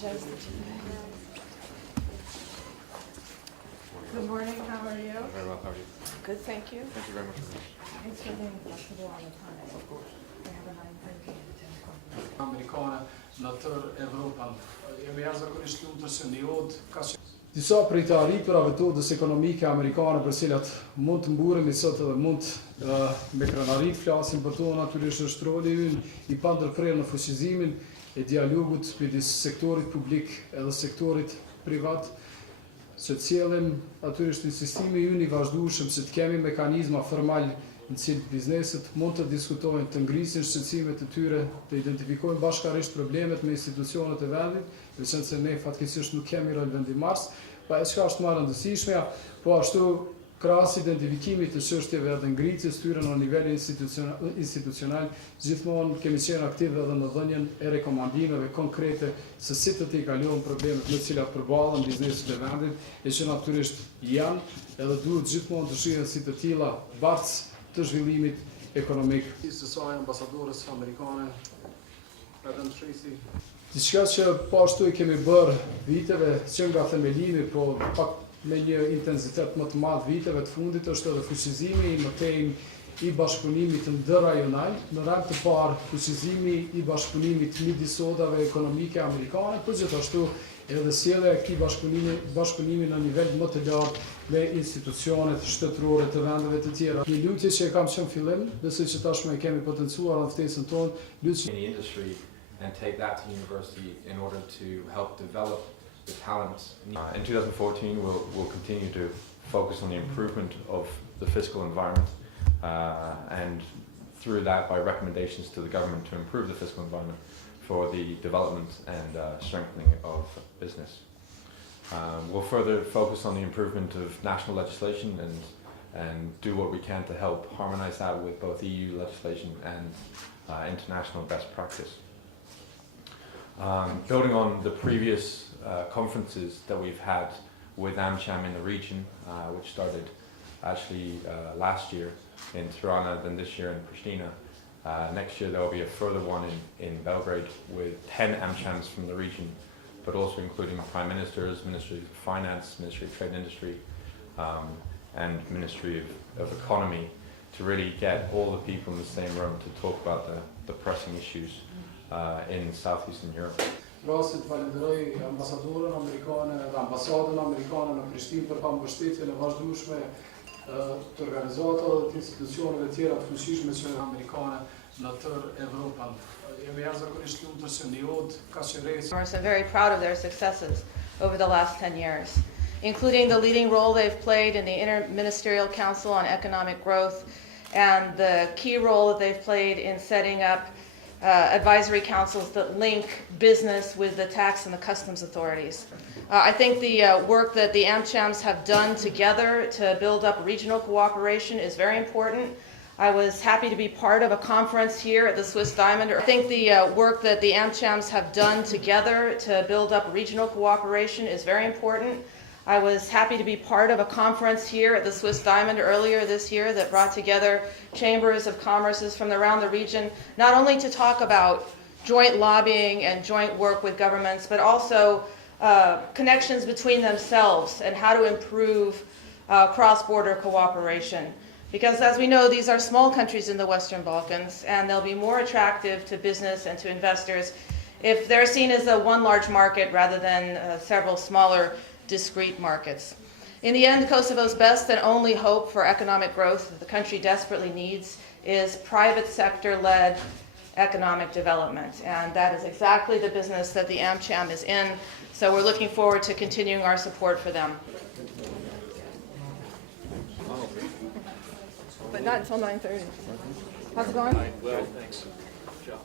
apologize. Good morning, how are you? Very well, how are you? Good, thank you. Thank you very much for this. Thanks for being flexible on the time. Of course. We have a 9:30 and 10 o'clock. Amerikane në tërë Evropën. Jemi jashtëzakonisht lumtur se një udhë ka Disa prej të arriturave todës ekonomike amerikane për cilat mund të mburemi sot edhe mund me krenarit flasin për to, natyrisht është roli ynë I pandërprerë në fuqizimin e dialogut midis sektorit publik edhe sektorit privat, që cilën natyrisht insistimi ynë I vazhdueshëm se të kemi mekanizma formal në cilë bizneset mund të diskutojnë, të ngrisin shqetësimet e tyre, të identifikojnë bashkarisht problemet me institucionet e vendit, veçanëse se ne fatkeqësisht nuk kemi rol vendimars, pa e çka është më e rëndësishmja, po ashtu krahas identifikimit të çështjeve dhe ngritjes tyre në nivel institucional, gjithmonë kemi qenë aktiv edhe në dhënien e rekomandimeve konkrete se si të tejkalojmë problemet me të cilat përballen bizneset e vendit, e që natyrisht janë edhe duhet gjithmonë të shihen si të tilla bartës të zhvillimit ekonomik. Së saj ambasadorës amerikane, Madam Tracy. Diçka që po ashtu I kemi bërë viteve që nga themelimi, po pak me një intensitet më të madh viteve të fundit është edhe fuqizimi I mëtejmë I bashkëpunimit ndërrajonal, në rang të parë fuqizimi I bashkëpunimit midisodave ekonomike amerikane, por gjithashtu edhe sjellja e këtij bashkëpunimi në nivel më të lartë me institucionet shtetërore të vendeve të tjera. Një lutje që e kam qenë fillim, besoj që tashmë e kemi potencuar në ftesën tonë, lutje In the industry and take that to university in order to help develop the talent. In 2014, we'll continue to focus on the improvement of the fiscal environment and through that by recommendations to the government to improve the fiscal environment for the development and strengthening of business. We'll further focus on the improvement of national legislation and do what we can to help harmonize that with both EU legislation and international best practice. Building on the previous conferences that we've had with AmCham in the region, which started actually last year in Tirana, then this year in Pristina. Next year there will be a further one in Belgrade with 10 AmChams from the region, but also including prime ministers, Ministry of Finance, Ministry of Trade and Industry, and Ministry of Economy, to really get all the people in the same room to talk about the pressing issues in Southeastern Europe. Rastit falenderoj ambasadorën amerikane dhe ambasadën amerikane në Prishtinë për mbështetjen e vazhdueshme të organizatave dhe të institucioneve tjera të fuqishme që amerikane në tërë Evropën. Jemi jashtëzakonisht lumtur se një udhë ka qenë I'm very proud of their successes over the last 10 years, including the leading role they've played in the Interministerial Council on Economic Growth and the key role that they've played in setting up advisory councils that link business with the tax and the customs authorities. I think the work that the AmChams have done together to build up regional cooperation is very important. I was happy to be part of a conference here at the Swiss Diamond. I think the work that the AmChams have done together to build up regional cooperation is very important. I was happy to be part of a conference here at the Swiss Diamond earlier this year that brought together chambers of commerces from around the region, not only to talk about joint lobbying and joint work with governments, but also connections between themselves and how to improve cross-border cooperation. Because as we know, these are small countries in the Western Balkans, and they'll be more attractive to business and to investors if they're seen as a one large market rather than several smaller discrete markets. In the end, Kosovo's best and only hope for economic growth that the country desperately needs is private sector-led economic development. And that is exactly the business that the AmCham is in. So we're looking forward to continuing our support for them. But not until 9:30. How's it going? Well, thanks. Good job.